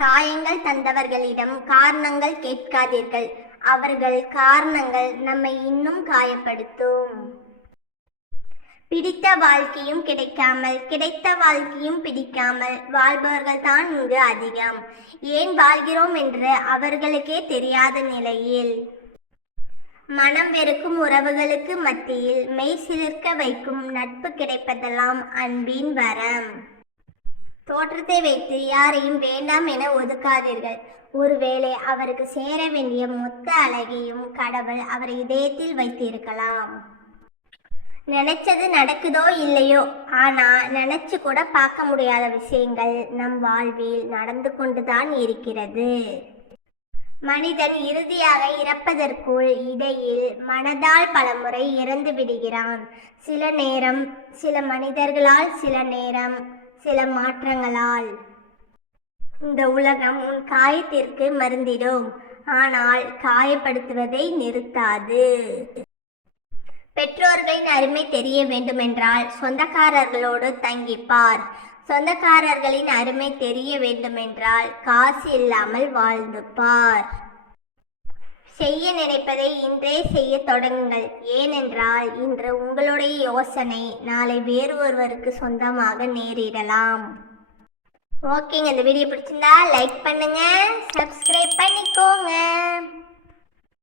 காயங்கள் தந்தவர்களிடம் காரணங்கள் கேட்காதீர்கள். அவர்கள் காரணங்கள் நம்மை இன்னும் காயப்படுத்தும். பிடித்த வாழ்க்கையும் கிடைக்காமல், கிடைத்த வாழ்க்கையும் பிடிக்காமல் வாழ்பவர்கள் தான் இங்கு அதிகம். ஏன் வாழ்கிறோம் என்று அவர்களுக்கே தெரியாத நிலையில், மனம் வெறுக்கும் உறவுகளுக்கு மத்தியில் மெய் சிலிர்க்க வைக்கும் நட்பு கிடைப்பதெல்லாம் அன்பின் வரம். தோற்றத்தை வைத்து யாரையும் வேண்டாம் என ஒதுக்காதீர்கள். ஒருவேளை அவருக்கு சேர வேண்டிய மொத்த அழகையும் கடவுள் அவர் இதயத்தில் வைத்திருக்கலாம். நினைச்சது நடக்குதோ இல்லையோ, ஆனா நினைச்சு கூட பார்க்க முடியாத விஷயங்கள் நம் வாழ்வில் நடந்து கொண்டுதான் இருக்கிறது. மனிதன் இறுதியாக இறப்பதற்குள் இடையில் மனதால் பலமுறை இறந்து விடுகிறான். சில நேரம் சில மனிதர்களால், சில நேரம் சில மாற்றங்களால். இந்த உலகம் உன் காயத்திற்கு மருந்திடும், ஆனால் காயப்படுத்துவதை நிறுத்தாது. பெற்றோர்களின் அருமை தெரிய வேண்டுமென்றால் சொந்தக்காரர்களோடு தங்கிப்பார். சொந்தக்காரர்களின் அருமை தெரிய வேண்டுமென்றால் காசு இல்லாமல் வாழ்ந்து பார். செய்ய நினைப்பதை இன்றே செய்ய தொடங்குங்கள். ஏனென்றால் இன்று உங்களுடைய யோசனை நாளை வேறு ஒருவருக்கு சொந்தமாக நேரிடலாம். ஓகேங்க, இந்த வீடியோ பிடிச்சிருந்தா லைக் பண்ணுங்க, சப்ஸ்கிரைப் பண்ணிக்கோங்க.